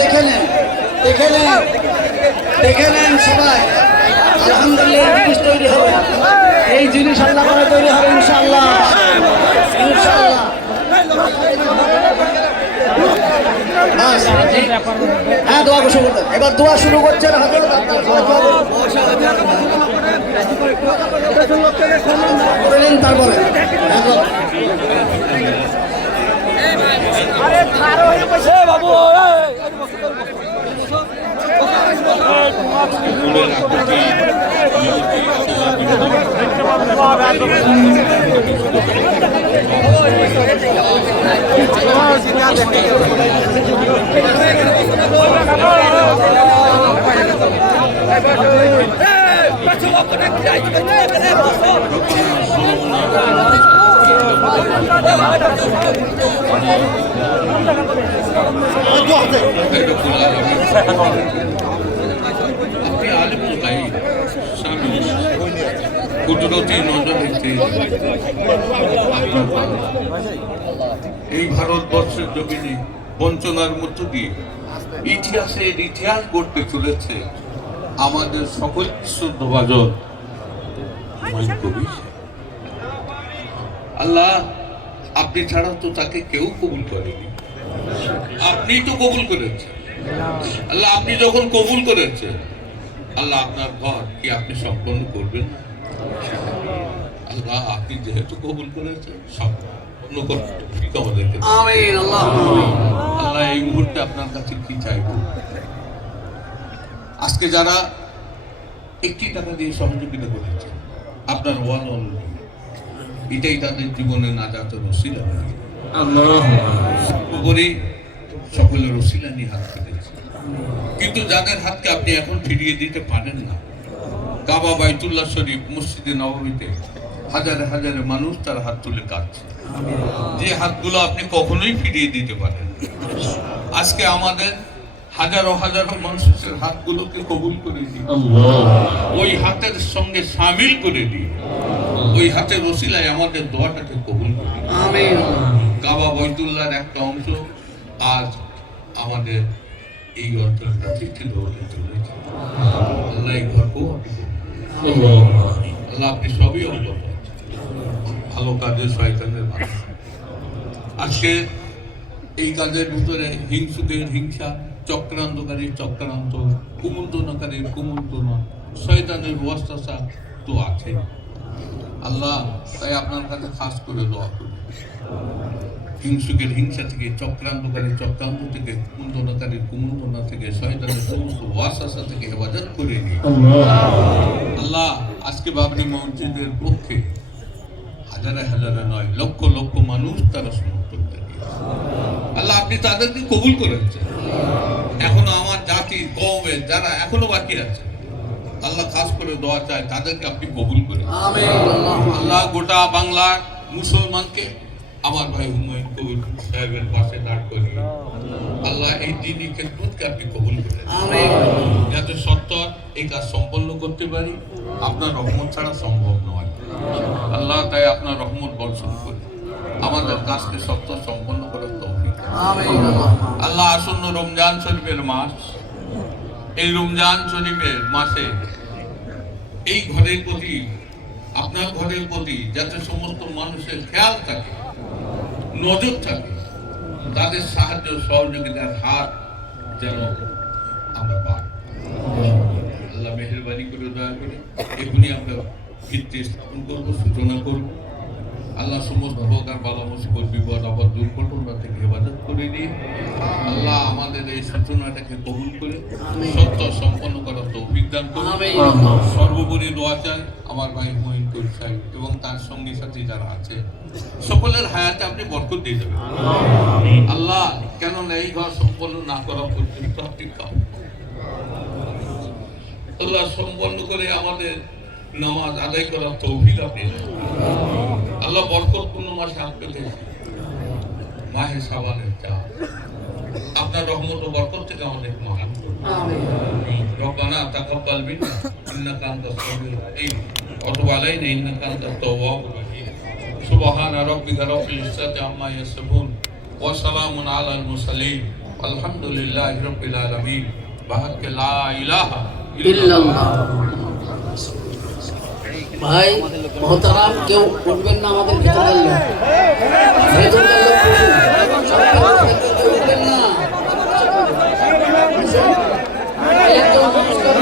দেখে নেন, দেখে নেন, দেখে নেন সবাই। আলহামদুলিল্লাহ এই জিনিস তৈরি হবে, এই জিনিস আল্লাহ করে তৈরি হবে ইনশাআল্লাহ, ইনশাআল্লাহ। হ্যাঁ, দোয়া শুরু করতেন, এবার দোয়া শুরু করছেন। তারপরে বাবু এই ভারতবর্ষের জমিনে বঞ্চনার মধ্য দিয়ে ইতিহাসের ইতিহাস গড়তে চলেছে আমাদের সকল শ্রদ্ধাভাজন কবি। আল্লাহ, আপনি ছাড়া তো তাকে কেউ কবুল করেনি, আপনি তো কবুল করেছেন। আল্লাহ, আপনি যখন কবুল করেছেন, আল্লাহ আপনার ঘর কি আপনি সম্পন্ন করবেন না? আল্লাহ, আপনি যেহেতু কবুল করেছেন, সম্পন্ন করতে আমাদেরকে। আমিন। আল্লাহ, আল্লাহ, এই মুহূর্তে আপনার কাছে কি চাইব? আজকে যারা 1 টাকা দিয়ে সহযোগিতা করেছেন, আপনার ওয়ান অনুযায়ী এটাই তাদের জীবনে নাজাতের ওসিলা। সর্বোপরি সকলের ওসিলা নিয়ে হাত পেতেছে, কিন্তু যাদের হাতকে আপনি এখন ফিরিয়ে দিতে পারেন না, কাবা, বাইতুল্লাহ শরীফ, মসজিদে নববীতে হাজারে হাজারে মানুষ তার হাত তুলে কাঁদছে, যে হাতগুলো আপনি কখনোই ফিরিয়ে দিতে পারেন। আজকে আমাদের হাজারো হাজারো মানুষের হাতগুলোকে কবুল করে দিই, ওই হাতের সঙ্গে সামিল করে দিই, ওই হাতের ওসিলায় আমাদের দোয়াটাকে কবুল করে দিই। আমিন। কাবা, বাইতুল্লাহর একটা অংশ আজ আমাদের এই অঞ্চলটা শিক্ষিত হতে চলেছে। আল্লাহ, এই ঘরকেও আল্লাহ আপনি সবই অবগত আছেন। ভালো কাজের শয়তানের ভালো। আজকে এই কাজের ভিতরে হিংসুকের হিংসা, চক্রান্তকারীর চক্রান্ত, কুমন্ত্রণাকারীর কুমন্ত্রণা, শয়তানের ওয়াসওয়াসা তো আছে। আল্লাহ, তাই আপনার কাছে খাস করে দোয়া করি, হিংসুকের হিংসা থেকে, চক্রান্তকারীর চক্রান্ত থেকে, কুমন্ত্রণাকারীর কুমন্ত্রণা থেকে, শয়তানের সমস্ত ওয়াসওয়াসা থেকে হেফাজত করে নিই। আল্লাহ, আজকে বাবরি মসজিদের পক্ষে হাজারে হাজারে নয়, লক্ষ লক্ষ মানুষ তারা সমর্থন দিয়েছে। আল্লাহ, আপনি তাদেরকে কবুল করেছেন। এখনো আমার জাতি, কওমের যারা এখনো বাকি আছে, আল্লাহ খাস করে দোয়া চায় তাদেরকে আপনি কবুল করেন। আল্লাহ, গোটা বাংলার মুসলমানকে আমার ভাই হুমায়ুন কবির সাহেবের পাশে দাঁড় করিয়ে আল্লাহ এই দিনই খেদমতকে আপনি কবুল করেন, যাতে সত্তর এই কাজ সম্পন্ন করতে পারি। আপনার রহমত ছাড়া সম্ভব নয়। আল্লাহ, তাই আপনার রহমত বর্ষণ করে আমাদের কাজকে সত্তর সম্পন্ন করার তৌফিক। আল্লাহ, আসন্ন রমজান শরীফের মাস, এই রমজান শরীফের মাসে এই ঘরের প্রতি, আপনার ঘরের প্রতি যাতে সমস্ত মানুষের খেয়াল থাকে, নজর থাকে, তাদের সাহায্য সহযোগিতার হাত যেন আমরা পাই। আল্লাহ মেহেরবানি করে দয়া করে এখনই আমরা ভিত্তি স্থাপন করবো, সূচনা করবো। আল্লাহ, সমস্ত প্রকার বালা মুসিবত, বিপদ আপদ, দুর্ঘটনা থেকে হেফাজত করে দিয়ে আল্লাহ আমাদের এই সূচনাটাকে কবুল করে সত্য সম্পন্ন করার তৌফিক দান করুন। সর্বোপরি দোয়া চাই আমার ভাই হুমায়ুন কবির সাহেব এবং তার সঙ্গী সাথী যারা আছে, সকলের হায়াতে আপনি বরকত দিয়ে দেবেন। আল্লাহ, কেননা এই ঘর সম্পন্ন না করা পর্যন্ত আপনি কাউ আল্লাহ সম্পন্ন করে আমাদের নামাজ আদায় করার তৌফিক আপনি আল্লাহ। বরকতপূর্ণ মাসে হাত পেতেছি, মাহে শাবানের চাঁদ, আপনার রহমত ও বরকত থেকে আমাদের মহান করুন। রব্বানা তাকাব্বাল মিন্না ইন্নাকা আনতাস সামিউল আলিম ওয়া তুব আলাইনা ইন্নাকা আনতাত তাওয়াবুর রহিম। সুবহানা রাব্বিকা রাব্বিল ইজ্জাতি আম্মা ইয়াসিফুন ওয়া সালামুন আলাল মুরসালিন আলহামদুলিল্লাহি রাব্বিল আলামিন বাহাক্কে লা ইলাহা ইল্লাল্লাহ। ভাই মহতারাম, কেউ উঠবেন না আমাদের ভেতরের লোক, ভেতরের লোক কেউ উঠবেন না। একদম নমস্কার